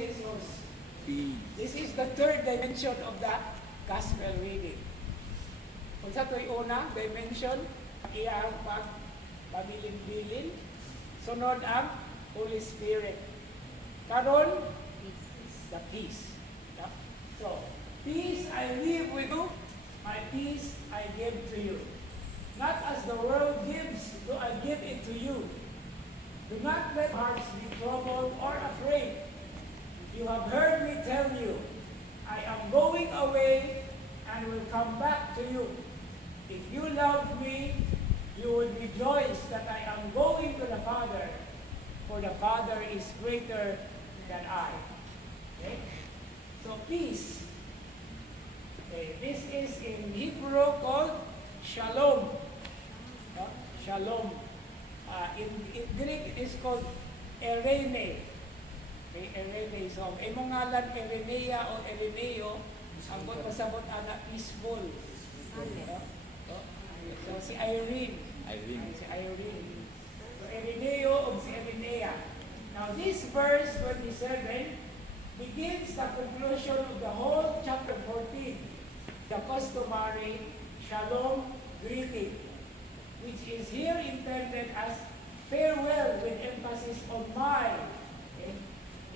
Jesus. Peace. This is the third dimension of the gospel reading. Kung sa ito'y unang dimension, iyang pagpabilin-bilin, sunod ang Holy Spirit. Karon, the peace. So, peace I leave with you, my peace I give to you. Not as the world gives, do I give it to you. Do not let hearts be troubled or afraid. You have heard me tell you, I am going away and will come back to you. If you love me, you will rejoice that I am going to the Father, for the Father is greater than I. Okay? So peace. Okay. This is in Hebrew called shalom. Shalom. In Greek, it is called erene. Okay, erene. So, imong ngalan Erenea o Ereneo, ang pasabot ana peaceful. So, si Irene. Si Irene. So, Ereneo o si Erenea. Now, this verse 27 begins the conclusion of the whole chapter 14, the customary shalom greeting, which is here intended as farewell with emphasis on my, okay,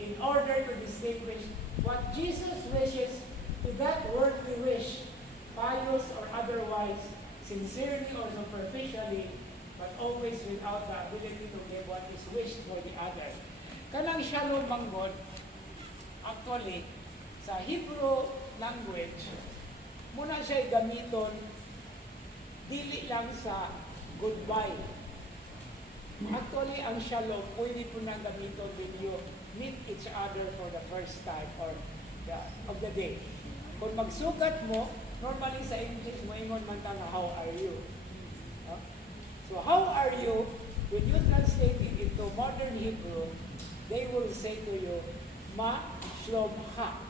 in order to distinguish what Jesus wishes to that worldly wish, pious or otherwise, sincerely or superficially, but always without the ability to give what is wished for the other. Kanang shalom manggod, actually, sa Hebrew language, muna siya gamiton dili lang sa goodbye. Actually, ang shalom, pwede po nang gamiton when you meet each other for the first time or of the day. Kung magsugat mo, normally sa English, moingon man ta nga, how are you? So, how are you? When you translate it into modern Hebrew, they will say to you, ma shalom ha.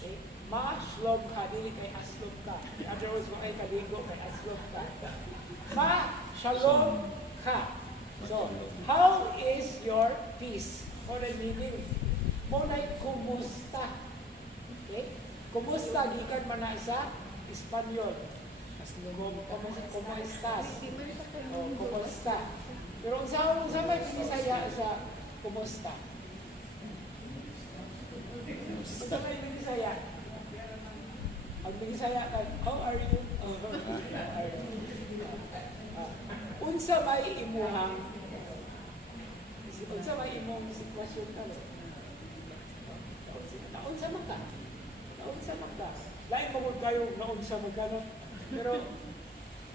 Okay? Ma shalom ha, dili kay aslom ka. In other words, kung ay kaligo, kay aslom ka. Ma shalom ha. So, how is your peace? Foreign meaning, muna'y kumusta. Okay? Kumusta, gikan man na sa Espanyol. Kumuestas. O, kumusta. Pero sa may Binisaya sa kumusta? Sa may Binisaya. Ang Binisaya ka, how are you? How are you? Unsa may imuhang unsa may imong sitwasyon ka? Naunsa man ka? Naunsa man ka? Lain mo kayo naunsa man ka, no? Pero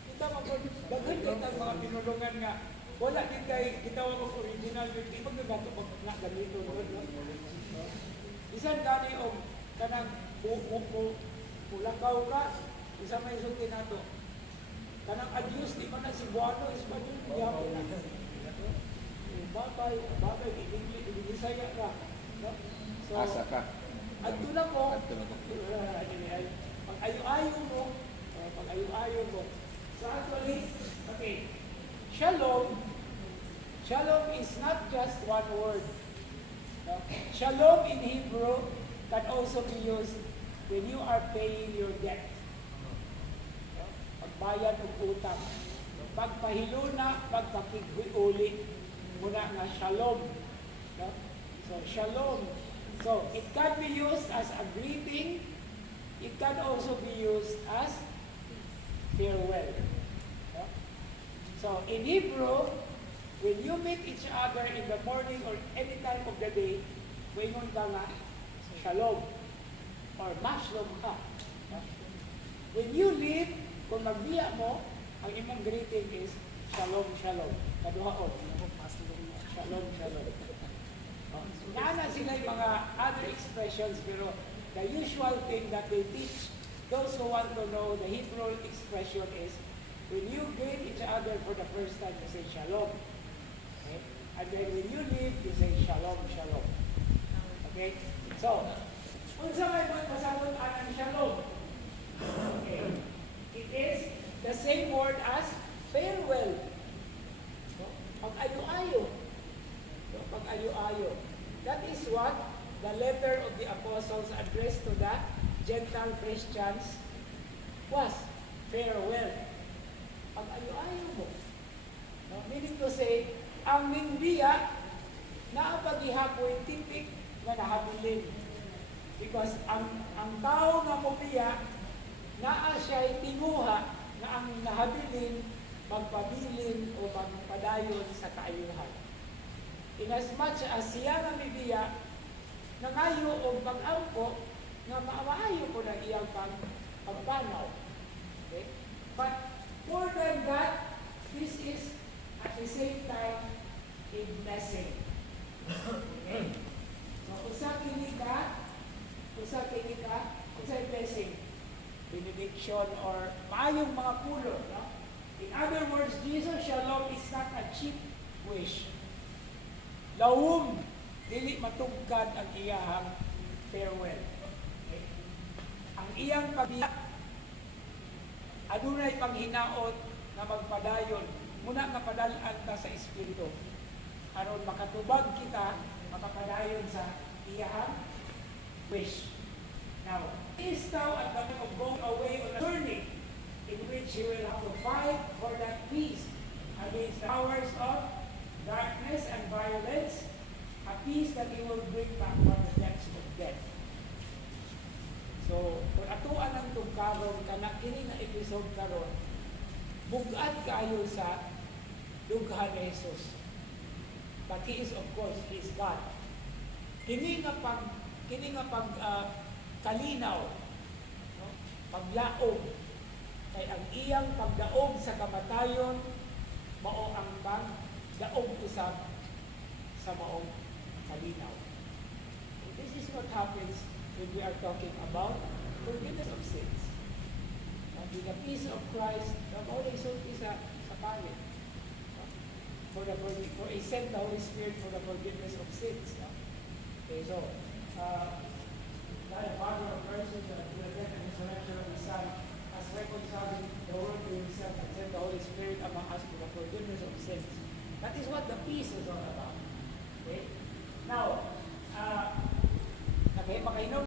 kita magod daghan kita mga pinulungan nga wala din kay gitawag og original di magbato pag nga ganito no. Bisan gani og kanang mulakaw ka isa may sulti nato. Kanang adios di man na Cebuano Espanyol gyapon na. Babay Bisaya ka. No? So Asa ka. adto na ko. Pag-ayo-ayo mo, pag-ayo-ayo mo. So actually, okay, shalom is not just one word. No? Shalom in Hebrew can also be used when you are paying your debt. No? Pagbayad ng utang. Pagpahiluna, pagpakiguli, muna nga shalom. No? So shalom. So it can be used as a greeting. It can also be used as farewell. No? So in Hebrew, when you meet each other in the morning or any time of the day, wingon ka nga shalom or mashalom ka. No? When you leave, kung magbiya mo, ang imong greeting is shalom, shalom. Kaduhaon. Shalom, shalom. Naana sila yung mga other expressions, pero the usual thing that they teach those who want to know the Hebrew expression is when you greet each other for the first time, you say shalom. Okay? And then when you leave, you say shalom, shalom. Okay? So, unsa may pasabot ang shalom? Okay. It is the same word as farewell. Pag-ayo-ayo. Pag-ayo-ayo. That is what the the letter of the apostles addressed to the Gentile Christians was farewell. Pag-ayo-ayo mo. No? Meaning to say, ang ningbiya na paghihapoy tipik na nahabilin. Because ang tao nga mobiya, naa siya'y tinguha na ang nahabilin, magpabilin o magpadayon sa kaayuhan. Inasmuch as siya nga mibiya, nangayo o pag-ampo, nga maayo ko na iyang pagpanaw. Okay? But more than that, this is at the same time a blessing. Okay? So, usa kini ka, usa blessing, benediction or maayong mga pulo. No? In other words, Jesus Shalom is not a cheap wish. Lawom, dili matugkad ang iyahang farewell. Okay? Ang iyang pagbiya, adunay panghinaot na magpadayon, muna nga padalan ta sa Espiritu. Aron makatubag kita, makapadayon sa iyahang wish. Now, is thou at the time of going away on a journey in which he will have to fight for that peace against the powers of darkness and violence, a peace that he will bring back from the depths of death. So, kung atuan ang tugkaron, kana kini na episode karon, bugat kayo sa dughan ni Jesus. But he is, of course, he is God. Kini nga pag kalinaw, no? Paglaom, kay ang iyang pagdaog sa kamatayon, mao ang pagdaog usab sa maong kalinaw. This is what happens when we are talking about forgiveness of sins. In the peace of Christ, always sulti sa palit. For he sent the Holy Spirit for the forgiveness of sins. Okay, so, God, the Father of mercy, to the death and resurrection of His Son, has reconciled the world to Himself and sent the Holy Spirit among us for the forgiveness of sins. That is what the peace is all about. Okay? Now, okay, makainom